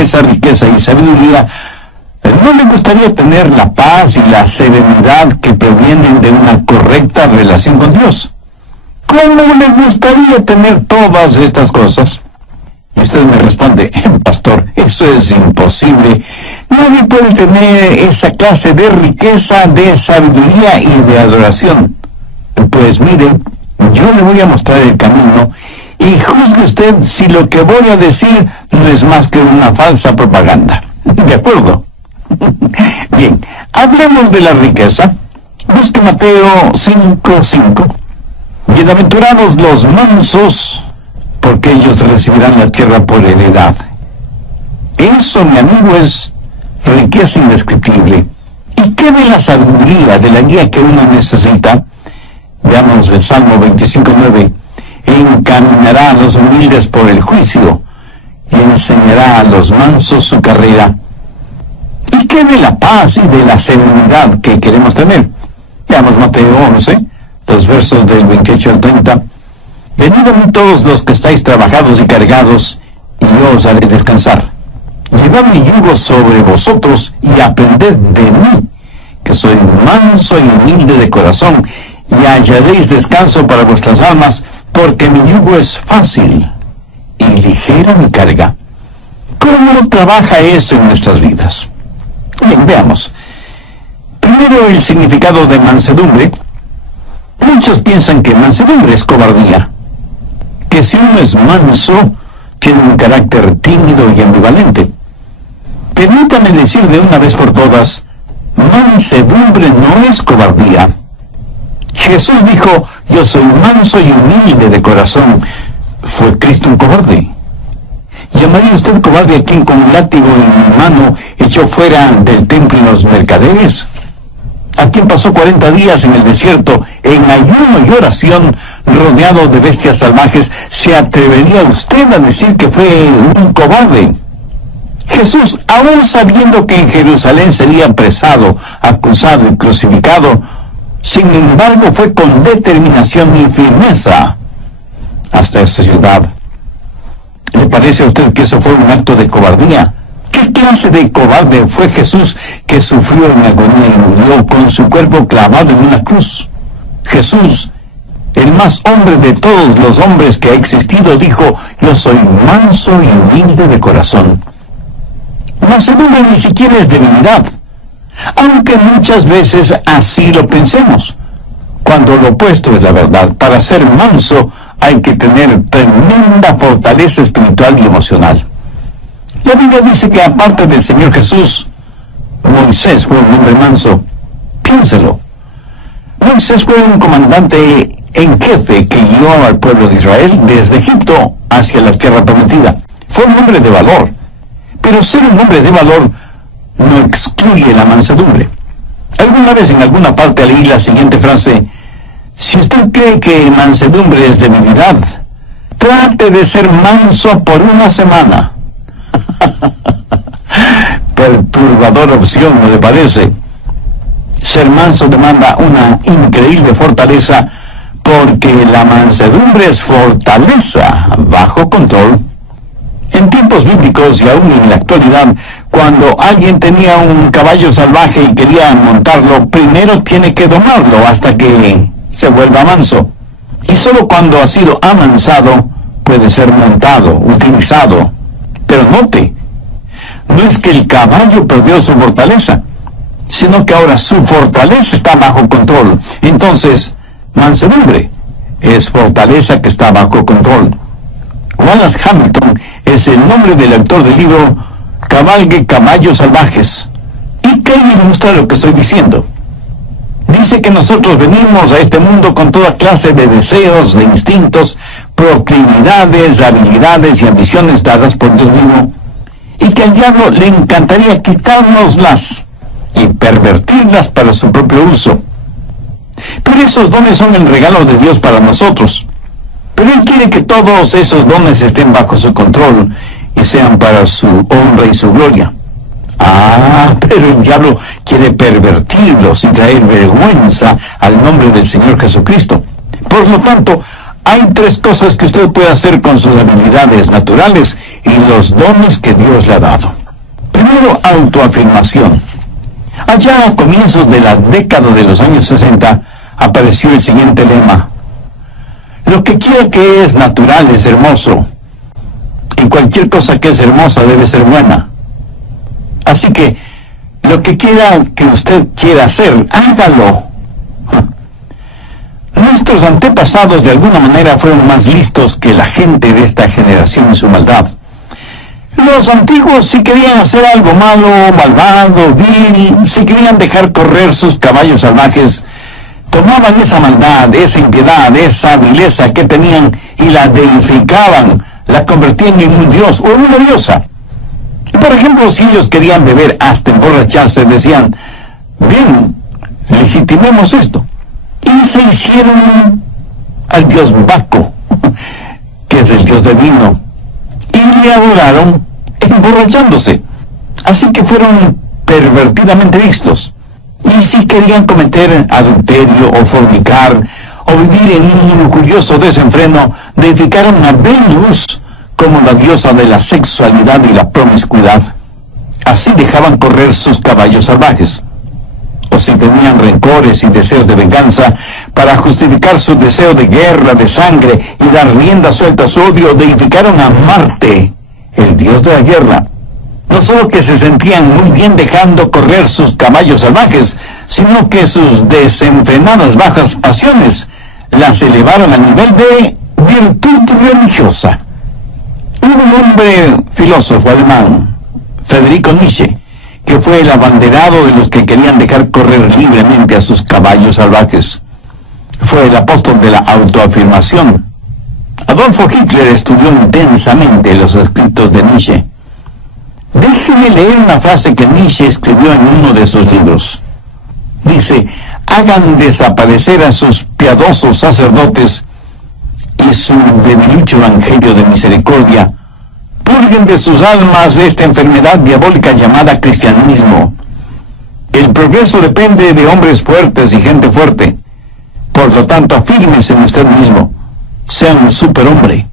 esa riqueza y sabiduría, ¿no le gustaría tener la paz y la serenidad que provienen de una correcta relación con Dios? ¿Cómo le gustaría tener todas estas cosas? Y usted me responde, pastor, eso es imposible. Nadie puede tener esa clase de riqueza, de sabiduría y de adoración. Pues mire, yo le voy a mostrar el camino y juzgue usted si lo que voy a decir no es más que una falsa propaganda. ¿De acuerdo? Bien, hablemos de la riqueza. Busque Mateo 5:5. Bienaventurados los mansos, porque ellos recibirán la tierra por heredad. Eso, mi amigo, es riqueza indescriptible. ¿Y qué de la sabiduría, de la guía que uno necesita? Veamos el Salmo 25:9. Encaminará a los humildes por el juicio y enseñará a los mansos su carrera. ¿Y qué de la paz y de la serenidad que queremos tener? Veamos Mateo 11, los versos del 28 al 30. Venid a mí todos los que estáis trabajados y cargados, y yo os haré descansar. Llevad mi yugo sobre vosotros y aprended de mí, que soy manso y humilde de corazón, y hallaréis descanso para vuestras almas, porque mi yugo es fácil y ligera mi carga. ¿Cómo trabaja eso en nuestras vidas? Bien, veamos. Primero, el significado de mansedumbre. Muchos piensan que mansedumbre es cobardía, que si uno es manso, tiene un carácter tímido y ambivalente. Permítame decir de una vez por todas, mansedumbre no es cobardía. Jesús dijo, yo soy manso y humilde de corazón. ¿Fue Cristo un cobarde? ¿Llamaría usted cobarde a quien con un látigo en mano echó fuera del templo los mercaderes? ¿A quien pasó 40 días en el desierto en ayuno y oración rodeado de bestias salvajes? ¿Se atrevería usted a decir que fue un cobarde? Jesús, aún sabiendo que en Jerusalén sería apresado, acusado y crucificado, sin embargo fue con determinación y firmeza hasta esta ciudad. ¿Le parece a usted que eso fue un acto de cobardía? ¿Qué clase de cobarde fue Jesús que sufrió en agonía y murió con su cuerpo clavado en una cruz? Jesús, el más hombre de todos los hombres que ha existido, dijo, yo soy manso y humilde de corazón. Mansedumbre ni siquiera es debilidad, aunque muchas veces así lo pensemos, cuando lo opuesto es la verdad. Para ser manso hay que tener tremenda fortaleza espiritual y emocional. La Biblia dice que aparte del Señor Jesús, Moisés fue un hombre manso. Piénselo. Moisés fue un comandante en jefe que guió al pueblo de Israel desde Egipto hacia la tierra prometida. Fue un hombre de valor. Pero ser un hombre de valor no excluye la mansedumbre. Alguna vez en alguna parte leí la siguiente frase: si usted cree que mansedumbre es debilidad, trate de ser manso por una semana. Perturbadora opción, ¿no le parece? Ser manso demanda una increíble fortaleza, porque la mansedumbre es fortaleza bajo control. En tiempos bíblicos y aún en la actualidad, cuando alguien tenía un caballo salvaje y quería montarlo, primero tiene que domarlo hasta que se vuelva manso. Y solo cuando ha sido amansado puede ser montado, utilizado. Pero note, no es que el caballo perdió su fortaleza, sino que ahora su fortaleza está bajo control. Entonces, mansedumbre es fortaleza que está bajo control. Wallace Hamilton es el nombre del autor del libro Cabalgue Caballos Salvajes. ¿Y qué ilustra lo que estoy diciendo? Dice que nosotros venimos a este mundo con toda clase de deseos, de instintos, proclividades, habilidades y ambiciones dadas por Dios mismo, y que al diablo le encantaría quitárnoslas y pervertirlas para su propio uso. Pero esos dones son el regalo de Dios para nosotros. Pero Él quiere que todos esos dones estén bajo su control y sean para su honra y su gloria. Pero el diablo quiere pervertirlos y traer vergüenza al nombre del Señor Jesucristo. Por lo tanto, Hay tres cosas que usted puede hacer con sus habilidades naturales y los dones que Dios le ha dado. Primero, autoafirmación. Allá a comienzos de la década de los años 60, apareció el siguiente lema: lo que quiera que es natural es hermoso, y cualquier cosa que es hermosa debe ser buena. Así que, lo que quiera que usted quiera hacer, hágalo. Nuestros antepasados de alguna manera fueron más listos que la gente de esta generación en su maldad. Los antiguos, si querían hacer algo malo, malvado, vil, si querían dejar correr sus caballos salvajes, tomaban esa maldad, esa impiedad, esa vileza que tenían y la deificaban, la convertían en un dios o una diosa. Por ejemplo, si ellos querían beber hasta emborracharse, decían: bien, legitimemos esto. Y se hicieron al dios Baco, que es el dios del vino, y le adoraron emborrachándose. Así que fueron pervertidamente vistos. Y si querían cometer adulterio o fornicar o vivir en un lujurioso desenfreno, deificaron a Venus como la diosa de la sexualidad y la promiscuidad. Así dejaban correr sus caballos salvajes. O si tenían rencores y deseos de venganza, para justificar su deseo de guerra, de sangre y dar rienda suelta a su odio, deificaron a Marte, el dios de la guerra. No solo que se sentían muy bien dejando correr sus caballos salvajes, sino que sus desenfrenadas bajas pasiones las elevaron al nivel de virtud religiosa. Hubo un hombre filósofo alemán, Friedrich Nietzsche, que fue el abanderado de los que querían dejar correr libremente a sus caballos salvajes. Fue el apóstol de la autoafirmación. Adolfo Hitler estudió intensamente los escritos de Nietzsche. Déjeme leer una frase que Nietzsche escribió en uno de sus libros. Dice: hagan desaparecer a sus piadosos sacerdotes y su debilucho evangelio de misericordia. Purguen de sus almas esta enfermedad diabólica llamada cristianismo. El progreso depende de hombres fuertes y gente fuerte. Por lo tanto, afírmese en usted mismo. Sea un superhombre.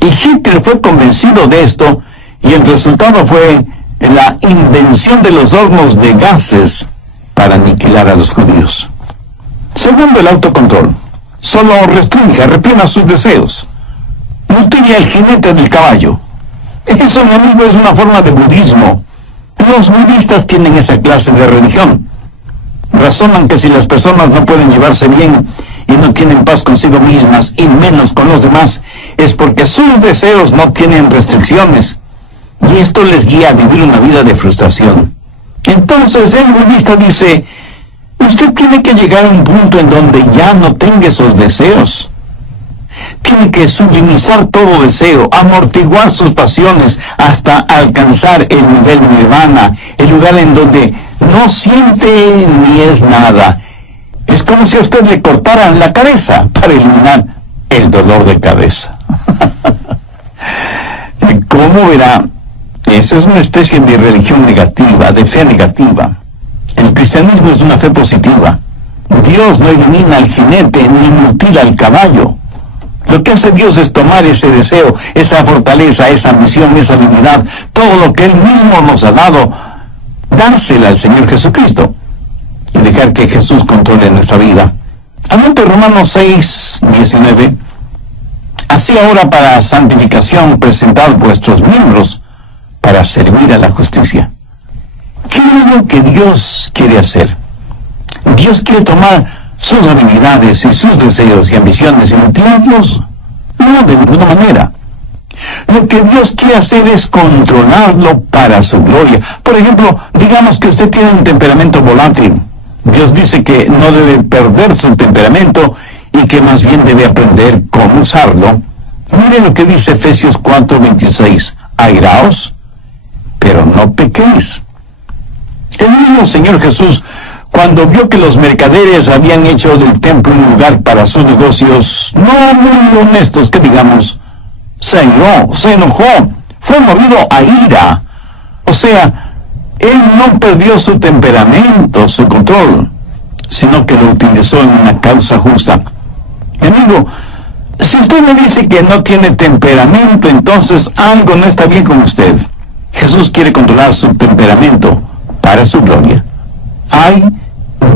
Y Hitler fue convencido de esto, y el resultado fue la invención de los hornos de gases para aniquilar a los judíos. Segundo, el autocontrol. Solo restrinja, reprima sus deseos. Mutile al jinete del caballo. Eso, mi amigo, es una forma de budismo. Los budistas tienen esa clase de religión. Razonan que si las personas no pueden llevarse bien y no tienen paz consigo mismas y menos con los demás, es porque sus deseos no tienen restricciones. Y esto les guía a vivir una vida de frustración. Entonces el budista dice: usted tiene que llegar a un punto en donde ya no tenga esos deseos. Tiene que sublimizar todo deseo, amortiguar sus pasiones hasta alcanzar el nivel nirvana, el lugar en donde no siente ni es nada. Es como si a usted le cortaran la cabeza para eliminar el dolor de cabeza. ¿Cómo verá? Esa es una especie de religión negativa, de fe negativa. El cristianismo es una fe positiva. Dios no elimina al jinete ni mutila al caballo. Lo que hace Dios es tomar ese deseo, esa fortaleza, esa ambición, esa habilidad, todo lo que Él mismo nos ha dado, dársela al Señor Jesucristo y dejar que Jesús controle nuestra vida. Anote Romanos 6:19. Así ahora, para santificación, presentad vuestros miembros para servir a la justicia. ¿Qué es lo que Dios quiere hacer? Dios quiere tomar sus habilidades y sus deseos y ambiciones y mutilarlos. No, de ninguna manera. Lo que Dios quiere hacer es controlarlo para su gloria. Por ejemplo, digamos que usted tiene un temperamento volátil. Dios dice que no debe perder su temperamento y que más bien debe aprender cómo usarlo. Mire lo que dice Efesios 4:26. Airaos, pero no pequéis. El mismo Señor Jesús, cuando vio que los mercaderes habían hecho del templo un lugar para sus negocios no muy honestos, que digamos, se airó, se enojó, fue movido a ira. O sea, Él no perdió su temperamento, su control, sino que lo utilizó en una causa justa. Mi amigo, Si usted me dice que no tiene temperamento, entonces algo no está bien con usted. Jesús quiere controlar su temperamento para su gloria.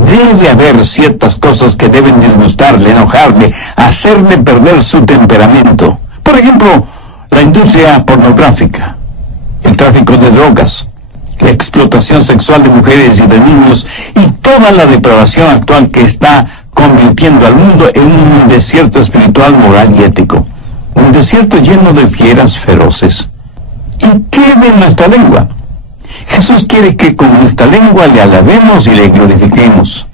Debe haber ciertas cosas que deben disgustarle, enojarle, hacerle perder su temperamento. Por ejemplo, la industria pornográfica, el tráfico de drogas, la explotación sexual de mujeres y de niños y toda la depravación actual que está convirtiendo al mundo en un desierto espiritual, moral y ético. Un desierto lleno de fieras feroces. ¿Y qué de nuestra lengua? Jesús quiere que con nuestra lengua le alabemos y le glorifiquemos.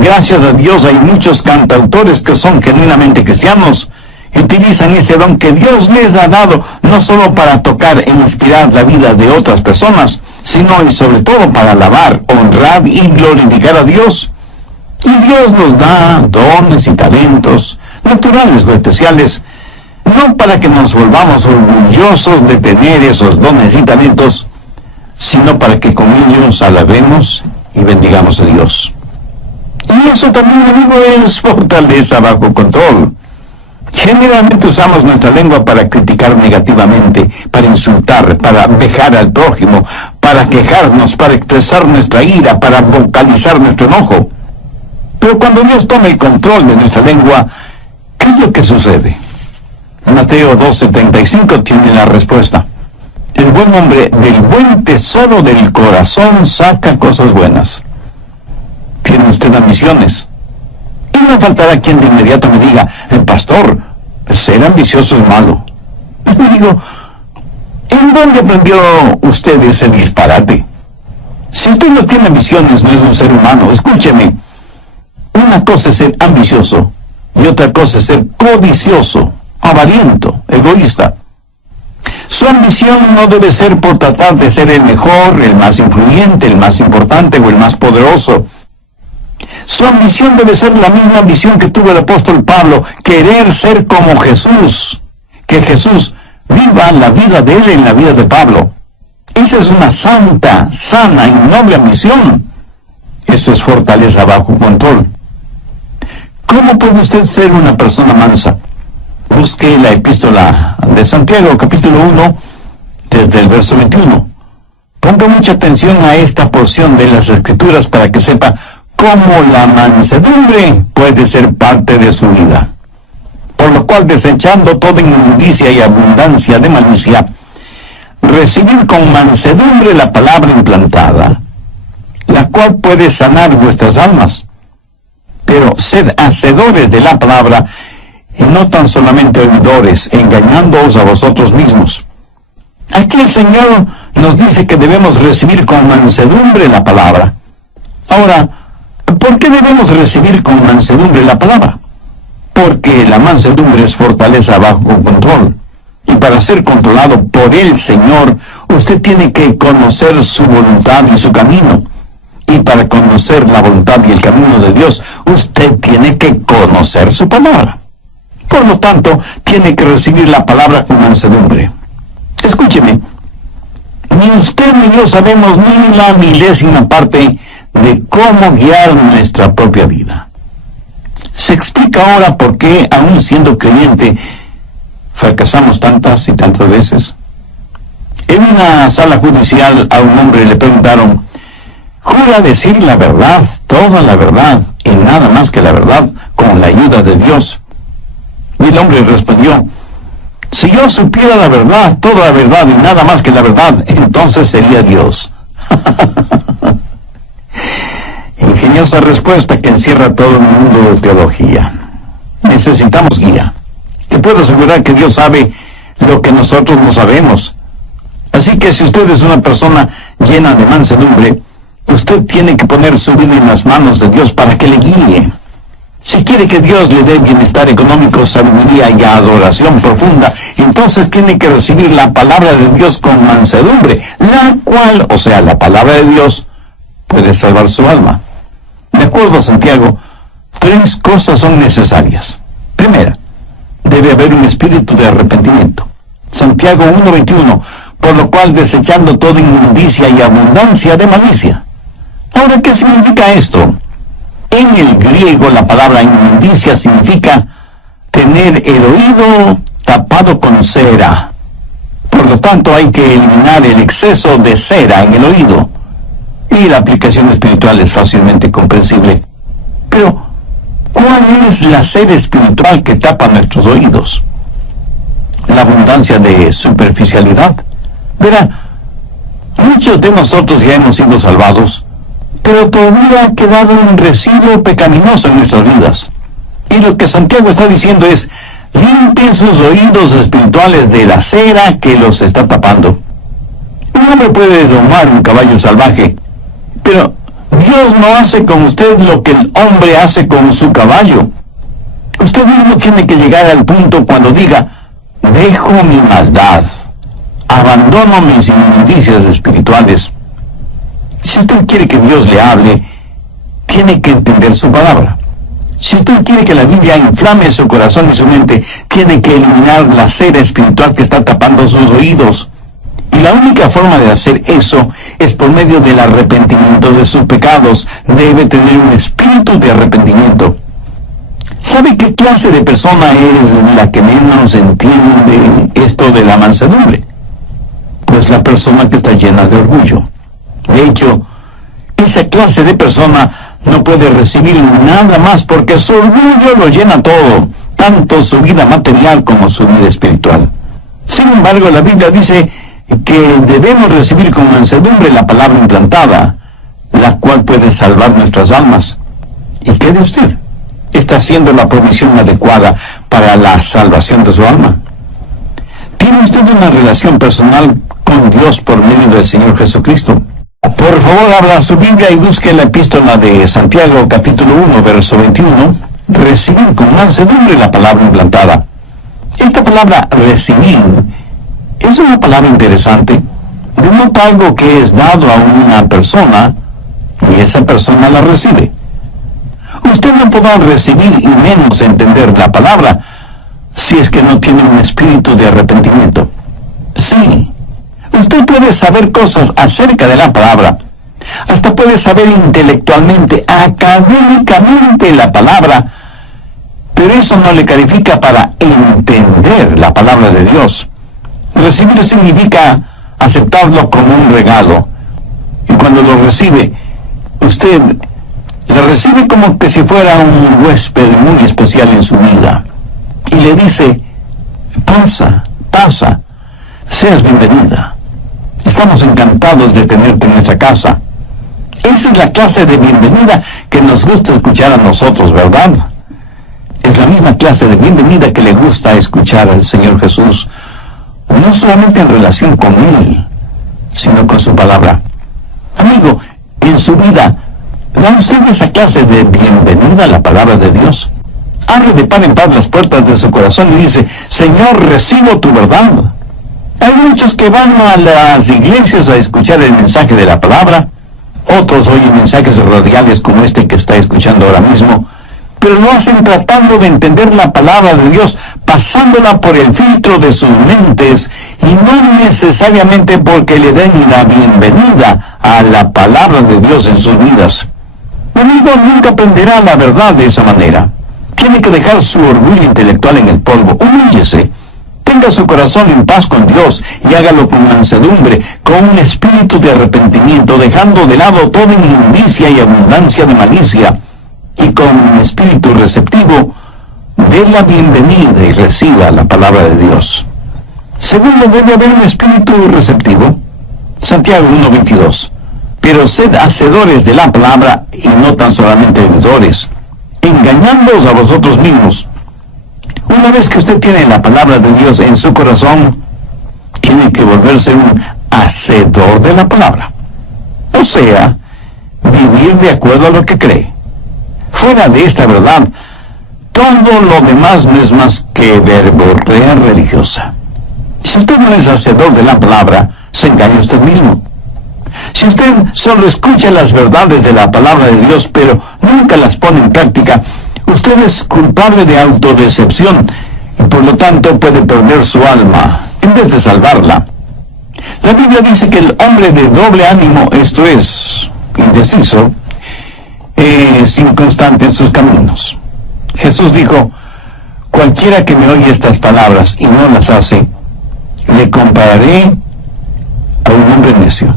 Gracias a Dios hay muchos cantautores que son genuinamente cristianos y utilizan ese don que Dios les ha dado no solo para tocar e inspirar la vida de otras personas, sino y sobre todo para alabar, honrar y glorificar a Dios. Y Dios nos da dones y talentos, naturales o especiales, no para que nos volvamos orgullosos de tener esos dones y talentos, sino para que con ellos alabemos y bendigamos a Dios. Y eso también, amigo, es fortaleza bajo control. Generalmente usamos nuestra lengua para criticar negativamente, para insultar, para vejar al prójimo, para quejarnos, para expresar nuestra ira, para vocalizar nuestro enojo. Pero cuando Dios toma el control de nuestra lengua, ¿qué es lo que sucede? Mateo 12:35 tiene la respuesta. El buen hombre del buen tesoro del corazón saca cosas buenas. ¿Tiene usted ambiciones? Y no faltará quien de inmediato me diga, el pastor, ser ambicioso es malo. Y digo, ¿en dónde aprendió usted ese disparate? Si usted no tiene ambiciones, no es un ser humano. Escúcheme, una cosa es ser ambicioso y otra cosa es ser codicioso, avariento, egoísta. Su ambición no debe ser por tratar de ser el mejor, el más influyente, el más importante o el más poderoso. Su ambición debe ser la misma ambición que tuvo el apóstol Pablo, querer ser como Jesús, que Jesús viva la vida de él en la vida de Pablo. Esa es una santa, sana y noble ambición. Eso es fortaleza bajo control. ¿Cómo puede usted ser una persona mansa? Busque la epístola de Santiago, capítulo 1, desde el verso 21. Ponga mucha atención a esta porción de las Escrituras para que sepa cómo la mansedumbre puede ser parte de su vida. Por lo cual, desechando toda inmundicia y abundancia de malicia, recibid con mansedumbre la palabra implantada, la cual puede sanar vuestras almas. Pero sed hacedores de la palabra, y no tan solamente oidores, engañándoos a vosotros mismos. Aquí el Señor nos dice que debemos recibir con mansedumbre la palabra. Ahora, ¿por qué debemos recibir con mansedumbre la palabra? Porque la mansedumbre es fortaleza bajo control. Y para ser controlado por el Señor, usted tiene que conocer su voluntad y su camino. Y para conocer la voluntad y el camino de Dios, usted tiene que conocer su palabra. Por lo tanto, tiene que recibir la palabra con mansedumbre. Escúcheme, ni usted ni yo sabemos ni la milésima parte de cómo guiar nuestra propia vida. Se explica ahora por qué, aún siendo creyente, fracasamos tantas y tantas veces. En una sala judicial a un hombre le preguntaron, ¿jura decir la verdad, toda la verdad, y nada más que la verdad, con la ayuda de Dios? Y el hombre respondió, si yo supiera la verdad, toda la verdad y nada más que la verdad, entonces sería Dios. Ingeniosa respuesta que encierra todo el mundo de teología. Necesitamos guía. Te puedo asegurar que Dios sabe lo que nosotros no sabemos. Así que si usted es una persona llena de mansedumbre, usted tiene que poner su vida en las manos de Dios para que le guíe. Si quiere que Dios le dé bienestar económico, sabiduría y adoración profunda, entonces tiene que recibir la palabra de Dios con mansedumbre, la cual, o sea, la palabra de Dios, puede salvar su alma. De acuerdo a Santiago, 3 cosas son necesarias. Primera, debe haber un espíritu de arrepentimiento. Santiago 1:21, por lo cual desechando toda inmundicia y abundancia de malicia. Ahora, ¿qué significa esto? En el griego la palabra inmundicia significa tener el oído tapado con cera. Por lo tanto, hay que eliminar el exceso de cera en el oído. Y la aplicación espiritual es fácilmente comprensible. Pero, ¿cuál es la cera espiritual que tapa nuestros oídos? La abundancia de superficialidad. Verá, muchos de nosotros ya hemos sido salvados, pero todavía ha quedado un residuo pecaminoso en nuestras vidas. Y lo que Santiago está diciendo es: limpien sus oídos espirituales de la cera que los está tapando. Un hombre puede domar un caballo salvaje, pero Dios no hace con usted lo que el hombre hace con su caballo. Usted mismo tiene que llegar al punto cuando diga: dejo mi maldad, abandono mis inmundicias espirituales. Si usted quiere que Dios le hable, tiene que entender su palabra. Si usted quiere que la Biblia inflame su corazón y su mente, tiene que eliminar la cera espiritual que está tapando sus oídos. Y la única forma de hacer eso es por medio del arrepentimiento de sus pecados. Debe tener un espíritu de arrepentimiento. ¿Sabe qué clase de persona es la que menos entiende esto de la mansedumbre? Pues la persona que está llena de orgullo. De hecho, esa clase de persona no puede recibir nada más porque su orgullo lo llena todo, tanto su vida material como su vida espiritual. Sin embargo, la Biblia dice que debemos recibir con mansedumbre la palabra implantada, la cual puede salvar nuestras almas. ¿Y qué de usted? ¿Está haciendo la provisión adecuada para la salvación de su alma? ¿Tiene usted una relación personal con Dios por medio del Señor Jesucristo? Por favor, abra su Biblia y busque la epístola de Santiago, capítulo 1, verso 21. Recibir con mansedumbre la palabra implantada. Esta palabra recibir es una palabra interesante. Denota algo que es dado a una persona y esa persona la recibe. Usted no podrá recibir y menos entender la palabra si es que no tiene un espíritu de arrepentimiento. Sí, usted puede saber cosas acerca de la palabra, hasta puede saber intelectualmente, académicamente la palabra, pero eso no le califica para entender la palabra de Dios. Recibir significa aceptarlo como un regalo, y cuando lo recibe, usted lo recibe como que si fuera un huésped muy especial en su vida, y le dice: pasa, pasa, seas bienvenida. Estamos encantados de tenerte en nuestra casa. Esa es la clase de bienvenida que nos gusta escuchar a nosotros, ¿verdad? Es la misma clase de bienvenida que le gusta escuchar al Señor Jesús, no solamente en relación con Él, sino con su palabra. Amigo, en su vida, ¿da usted esa clase de bienvenida a la palabra de Dios? Abre de par en par las puertas de su corazón y dice: Señor, recibo tu verdad. Hay muchos que van a las iglesias a escuchar el mensaje de la palabra. Otros oyen mensajes radiales como este que está escuchando ahora mismo, pero lo hacen tratando de entender la palabra de Dios, pasándola por el filtro de sus mentes, y no necesariamente porque le den la bienvenida a la palabra de Dios en sus vidas. Mi amigo nunca aprenderá la verdad de esa manera. Tiene que dejar su orgullo intelectual en el polvo. Humíllese. Tenga su corazón en paz con Dios y hágalo con mansedumbre, con un espíritu de arrepentimiento, dejando de lado toda inmundicia y abundancia de malicia, y con un espíritu receptivo, dé la bienvenida y reciba la palabra de Dios. Segundo, debe haber un espíritu receptivo. Santiago 1:22. Pero sed hacedores de la palabra y no tan solamente oidores, engañándoos a vosotros mismos. Una vez que usted tiene la palabra de Dios en su corazón, tiene que volverse un hacedor de la palabra. O sea, vivir de acuerdo a lo que cree. Fuera de esta verdad, todo lo demás no es más que verborrea religiosa. Si usted no es hacedor de la palabra, se engaña usted mismo. Si usted solo escucha las verdades de la palabra de Dios, pero nunca las pone en práctica, usted es culpable de autodecepción y por lo tanto puede perder su alma en vez de salvarla. La Biblia dice que el hombre de doble ánimo, esto es, indeciso, es inconstante en sus caminos. Jesús dijo: Cualquiera que me oye estas palabras y no las hace, le compararé a un hombre necio.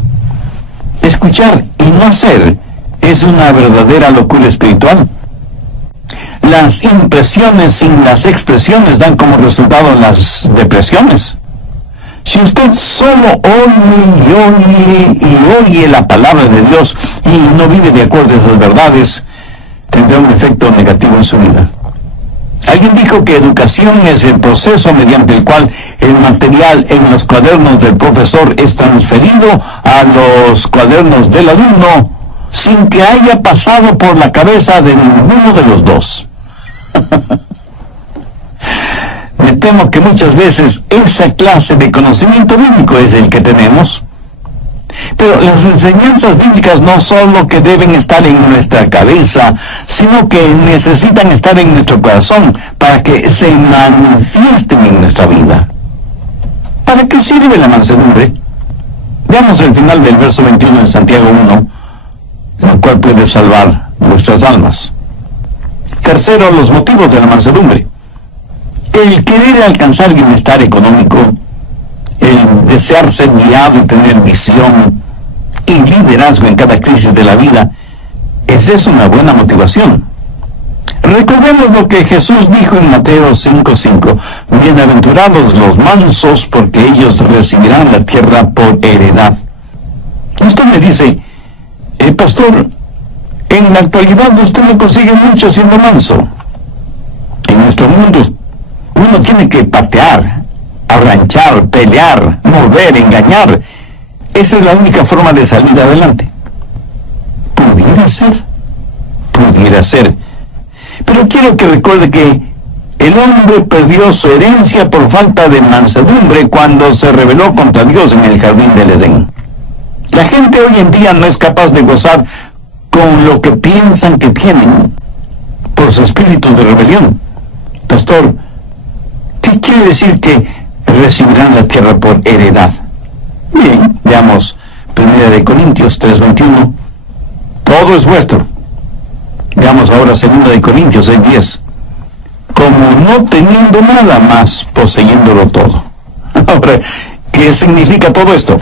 Escuchar y no hacer es una verdadera locura espiritual. Las impresiones sin las expresiones dan como resultado las depresiones. Si usted solo oye la palabra de Dios y no vive de acuerdo a esas verdades, tendrá un efecto negativo en su vida. Alguien dijo que educación es el proceso mediante el cual el material en los cuadernos del profesor es transferido a los cuadernos del alumno sin que haya pasado por la cabeza de ninguno de los dos. Me temo que muchas veces esa clase de conocimiento bíblico es el que tenemos. Pero las enseñanzas bíblicas no solo que deben estar en nuestra cabeza, sino que necesitan estar en nuestro corazón para que se manifiesten en nuestra vida. ¿Para qué sirve la mansedumbre? Veamos el final del verso 21 en Santiago 1, el cual puede salvar nuestras almas. Tercero, los motivos de la mansedumbre. El querer alcanzar bienestar económico, el desear ser guiado y tener visión y liderazgo en cada crisis de la vida, esa es una buena motivación. Recordemos lo que Jesús dijo en Mateo 5:5, bienaventurados los mansos, porque ellos recibirán la tierra por heredad. Usted me dice, pastor, en la actualidad usted no consigue mucho siendo manso. En nuestro mundo uno tiene que patear, arranchar, pelear, morder, engañar. Esa es la única forma de salir adelante. Pudiera ser. Pero quiero que recuerde que el hombre perdió su herencia por falta de mansedumbre cuando se rebeló contra Dios en el jardín del Edén. La gente hoy en día no es capaz de gozar con lo que piensan que tienen por su espíritu de rebelión. Pastor, ¿qué quiere decir que recibirán la tierra por heredad? Bien, veamos 1 Corintios 3:21. Todo es vuestro. Veamos ahora 2 Corintios 6:10. Como no teniendo nada más, poseyéndolo todo. Ahora, ¿qué significa todo esto?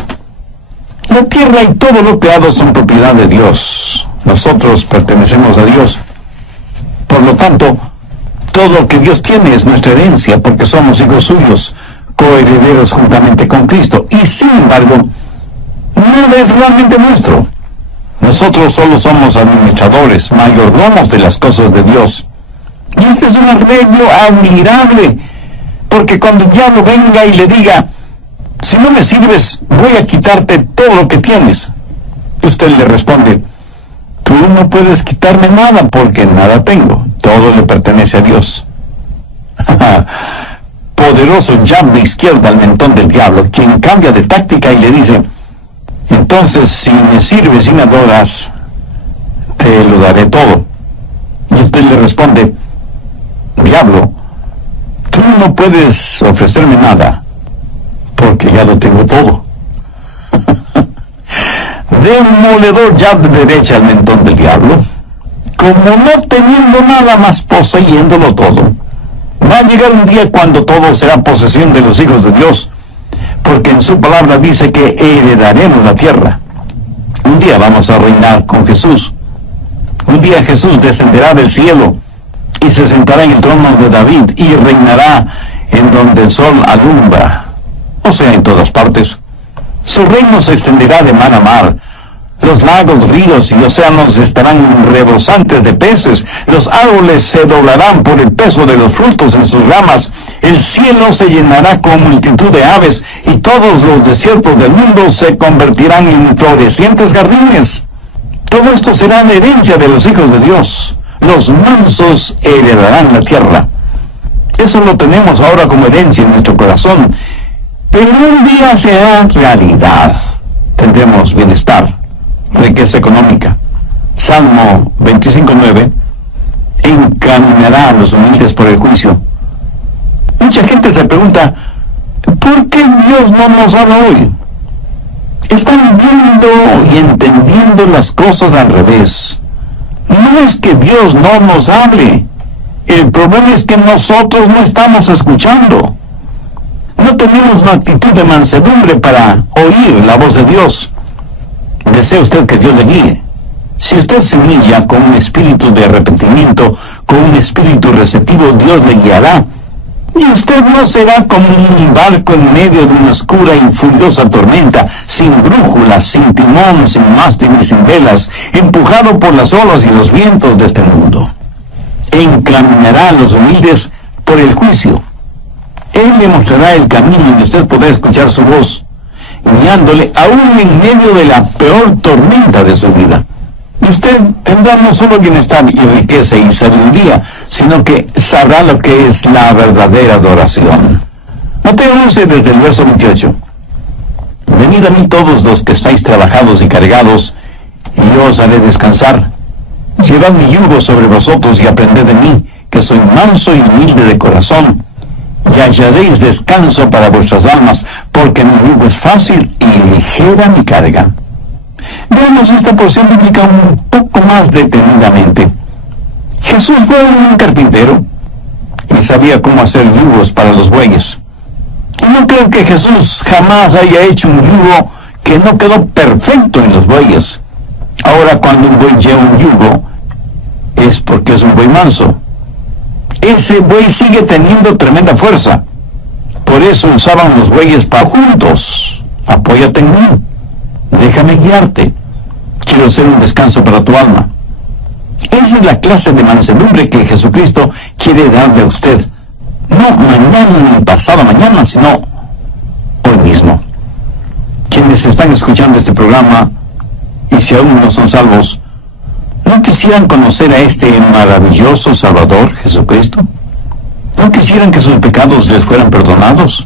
La tierra y todo lo creado son propiedad de Dios. Nosotros pertenecemos a Dios. Por lo tanto, todo lo que Dios tiene es nuestra herencia, porque somos hijos suyos, coherederos juntamente con Cristo. Y sin embargo, nada es realmente nuestro. Nosotros solo somos administradores, mayordomos de las cosas de Dios. Y este es un arreglo admirable, porque cuando el diablo venga y le diga, si no me sirves, voy a quitarte todo lo que tienes, usted le responde, tú no puedes quitarme nada porque nada tengo, todo le pertenece a Dios. Poderoso jab de izquierda al mentón del diablo, quien cambia de táctica y le dice, entonces si me sirves y me adoras, te lo daré todo. Y usted le responde, diablo, tú no puedes ofrecerme nada porque ya lo tengo todo. Demoledor jab de derecha al mentón del diablo, como no teniendo nada más, poseyéndolo todo. Va a llegar un día cuando todo será posesión de los hijos de Dios, porque en su palabra dice que heredaremos la tierra. Un día vamos a reinar con Jesús. Un día Jesús descenderá del cielo y se sentará en el trono de David y reinará en donde el sol alumbra, o sea, en todas partes. Su reino se extenderá de mar a mar. Los lagos, ríos y océanos estarán rebosantes de peces. Los árboles se doblarán por el peso de los frutos en sus ramas. El cielo se llenará con multitud de aves y todos los desiertos del mundo se convertirán en florecientes jardines. Todo esto será la herencia de los hijos de Dios. Los mansos heredarán la tierra. Eso lo tenemos ahora como herencia en nuestro corazón. Pero un día será realidad. Tendremos bienestar, riqueza económica. Salmo 25:9, encaminará a los humildes por el juicio. Mucha gente se pregunta, ¿por qué Dios no nos habla hoy? Están viendo y entendiendo las cosas al revés. No es que Dios no nos hable, El problema es que nosotros no estamos escuchando. No tenemos una actitud de mansedumbre para oír la voz de Dios. Desea usted que Dios le guíe. Si usted se humilla con un espíritu de arrepentimiento, con un espíritu receptivo, Dios le guiará. Y usted no será como un barco en medio de una oscura y furiosa tormenta, sin brújula, sin timón, sin mástil y sin velas, empujado por las olas y los vientos de este mundo. Encaminará a los humildes por el juicio. Él le mostrará el camino y usted podrá escuchar su voz, guiándole aún en medio de la peor tormenta de su vida. Y usted tendrá no solo bienestar y riqueza y sabiduría, sino que sabrá lo que es la verdadera adoración. Mateo 11, desde el verso 28. Venid a mí todos los que estáis trabajados y cargados, y yo os haré descansar. Llevad mi yugo sobre vosotros y aprended de mí, que soy manso y humilde de corazón, y hallaréis descanso para vuestras almas, porque mi yugo es fácil y ligera mi carga. Veamos esta porción bíblica un poco más detenidamente. Jesús fue un carpintero y sabía cómo hacer yugos para los bueyes. Y no creo que Jesús jamás haya hecho un yugo que no quedó perfecto en los bueyes. Ahora, cuando un buey lleva un yugo, es porque es un buey manso. Ese buey sigue teniendo tremenda fuerza. Por eso usaban los bueyes para juntos. Apóyate en mí. Déjame guiarte. Quiero hacer un descanso para tu alma. Esa es la clase de mansedumbre que Jesucristo quiere darle a usted. No mañana ni pasado mañana, sino hoy mismo. Quienes están escuchando este programa, y si aún no son salvos, ¿no quisieran conocer a este maravilloso Salvador, Jesucristo? ¿No quisieran que sus pecados les fueran perdonados?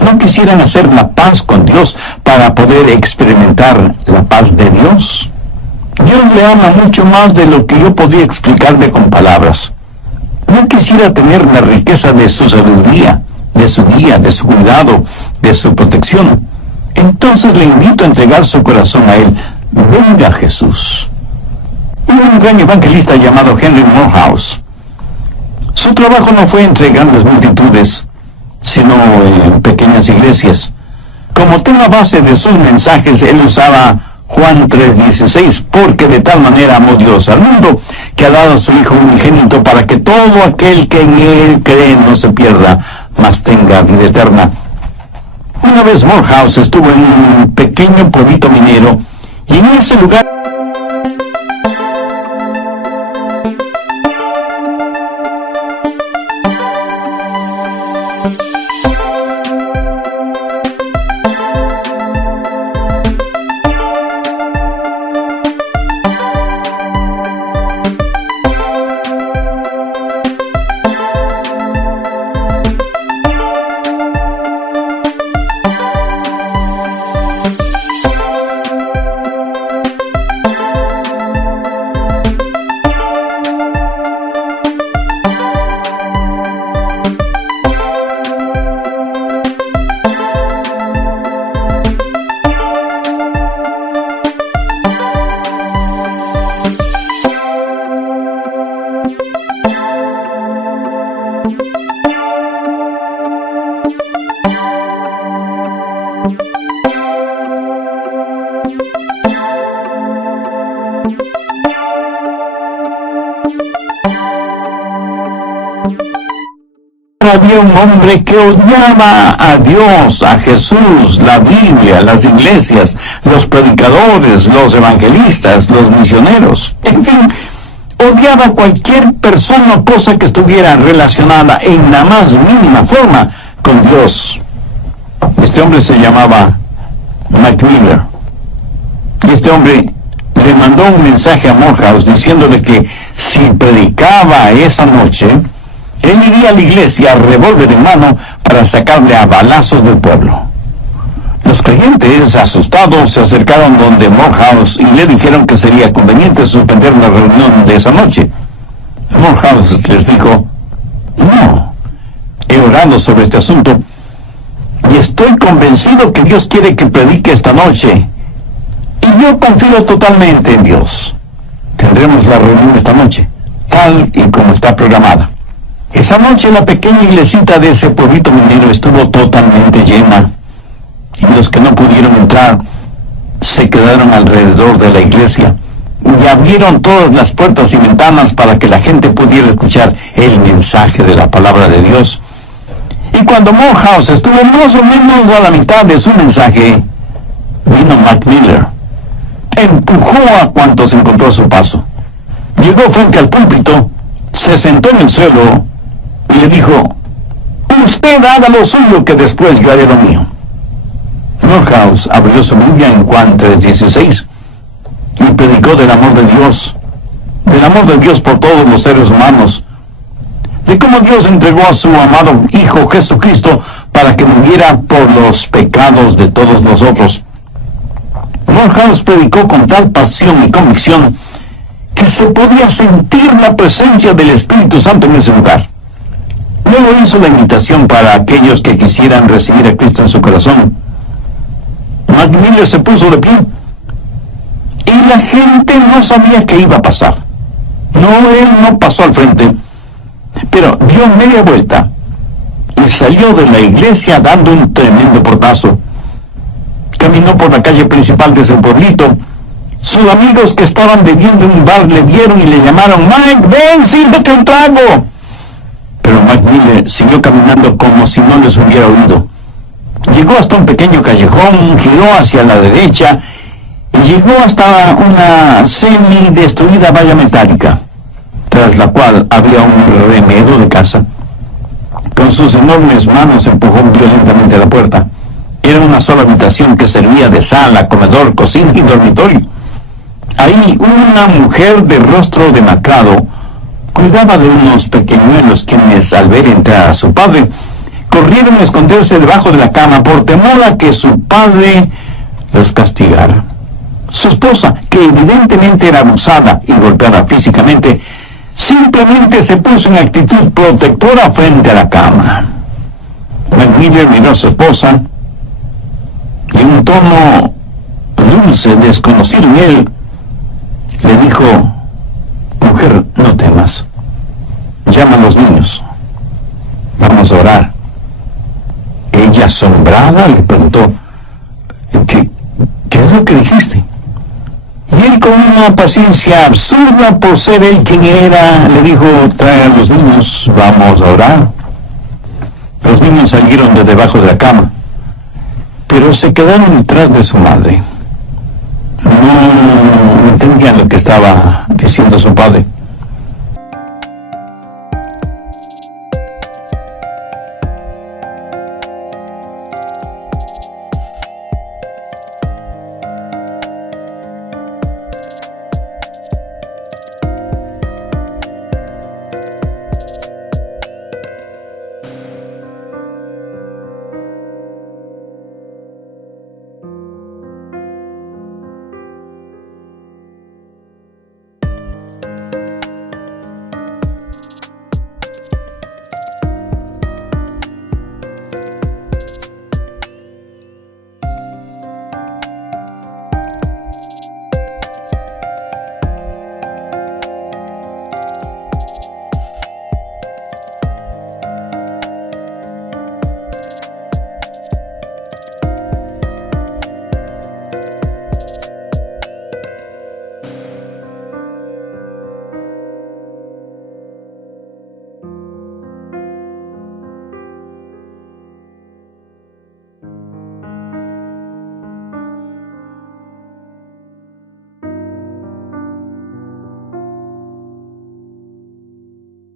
¿No quisieran hacer la paz con Dios para poder experimentar la paz de Dios? Dios le ama mucho más de lo que yo podría explicarle con palabras. ¿No quisiera tener la riqueza de su sabiduría, de su guía, de su cuidado, de su protección? Entonces le invito a entregar su corazón a Él. Venga, Jesús. Hubo un gran evangelista llamado Henry Morehouse. Su trabajo no fue entre grandes multitudes, sino en pequeñas iglesias. Como tema base de sus mensajes, él usaba Juan 3:16, porque de tal manera amó Dios al mundo, que ha dado a su Hijo unigénito para que todo aquel que en Él cree no se pierda, mas tenga vida eterna. Una vez Morehouse estuvo en un pequeño pueblito minero, y en ese lugar había un hombre que odiaba a Dios, a Jesús, la Biblia, las iglesias, los predicadores, los evangelistas, los misioneros. En fin, odiaba a cualquier persona o cosa que estuviera relacionada en la más mínima forma con Dios. Este hombre se llamaba Mike Miller. Y este hombre le mandó un mensaje a Morehouse diciéndole que si predicaba esa noche, él iría a la iglesia, revólver en mano, para sacarle a balazos del pueblo. Los creyentes, asustados, se acercaron donde Morehouse y le dijeron que sería conveniente suspender la reunión de esa noche. Morehouse les dijo: no, he orado sobre este asunto y estoy convencido que Dios quiere que predique esta noche, y yo confío totalmente en Dios. Tendremos la reunión esta noche, tal y como está programada. Esa noche la pequeña iglesita de ese pueblito minero estuvo totalmente llena, y los que no pudieron entrar se quedaron alrededor de la iglesia y abrieron todas las puertas y ventanas para que la gente pudiera escuchar el mensaje de la palabra de Dios. Y cuando Morehouse estuvo más o menos a la mitad de su mensaje, vino Mac Miller. Empujó a cuantos encontró a su paso. Llegó frente al púlpito, se sentó en el suelo y le dijo: «Usted haga lo suyo, que después yo haré lo mío». Morehouse abrió su Biblia en Juan 3:16 y predicó del amor de Dios por todos los seres humanos, de cómo Dios entregó a su amado Hijo Jesucristo para que muriera por los pecados de todos nosotros. Morehouse predicó con tal pasión y convicción que se podía sentir la presencia del Espíritu Santo en ese lugar. Luego hizo la invitación para aquellos que quisieran recibir a Cristo en su corazón. Mac Miller se puso de pie y la gente no sabía qué iba a pasar. Él no pasó al frente, pero dio media vuelta y salió de la iglesia dando un tremendo portazo. Caminó por la calle principal de ese pueblito. Sus amigos que estaban bebiendo en un bar le vieron y le llamaron: «Mike, ven, sírvete un trago». Pero Mac Miller siguió caminando como si no les hubiera oído. Llegó hasta un pequeño callejón, giró hacia la derecha y llegó hasta una semi-destruida valla metálica, tras la cual había un remedo de casa. Con sus enormes manos empujó violentamente la puerta. Era una sola habitación que servía de sala, comedor, cocina y dormitorio. Ahí una mujer de rostro demacrado cuidaba de unos pequeñuelos quienes, al ver entrar a su padre, corrieron a esconderse debajo de la cama por temor a que su padre los castigara. Su esposa, que evidentemente era abusada y golpeada físicamente, simplemente se puso en actitud protectora frente a la cama. Mac Miller miró a su esposa y en un tono dulce, desconocido en él, le dijo: «Mujer, no temas. Llama a los niños. Vamos a orar». Ella, asombrada, le preguntó: ¿Qué es lo que dijiste? Y él, con una paciencia absurda por ser él quien era, le dijo: «Trae a los niños, vamos a orar». Los niños salieron de debajo de la cama, pero se quedaron detrás de su madre. No entendían lo que estaba diciendo su padre.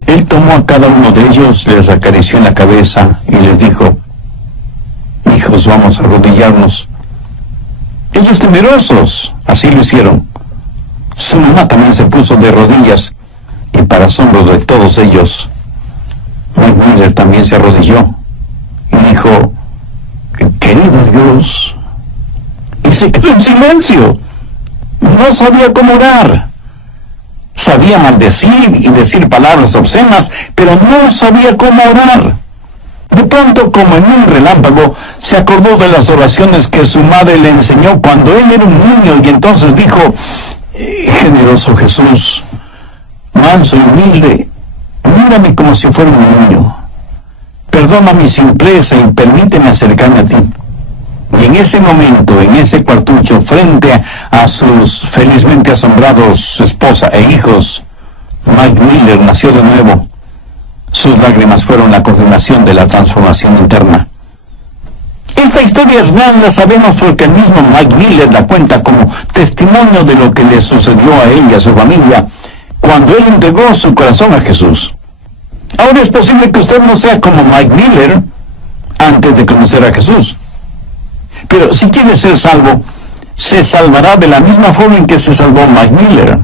Él tomó a cada uno de ellos, les acarició en la cabeza y les dijo: «Hijos, vamos a arrodillarnos». Ellos, temerosos, así lo hicieron. Su mamá también se puso de rodillas y, para asombro de todos ellos, Mac Miller también se arrodilló y dijo: «Querido Dios». Y se quedó en silencio. No sabía cómo orar. Sabía maldecir y decir palabras obscenas, pero no sabía cómo orar. De pronto, como en un relámpago, se acordó de las oraciones que su madre le enseñó cuando él era un niño, y entonces dijo: «Generoso Jesús, manso y humilde, Mírame como si fuera un niño. Perdona mi simpleza y permíteme acercarme a ti. Y en ese momento, en ese cuartucho, frente a sus felizmente asombrados esposa e hijos, Mike Miller nació de nuevo. Sus lágrimas fueron la confirmación de la transformación interna. Esta historia es real, la sabemos porque el mismo Mike Miller la cuenta como testimonio de lo que le sucedió a él y a su familia cuando él entregó su corazón a Jesús. Ahora es posible que usted no sea como Mike Miller antes de conocer a Jesús. Pero si quiere ser salvo, se salvará de la misma forma en que se salvó Mike Miller.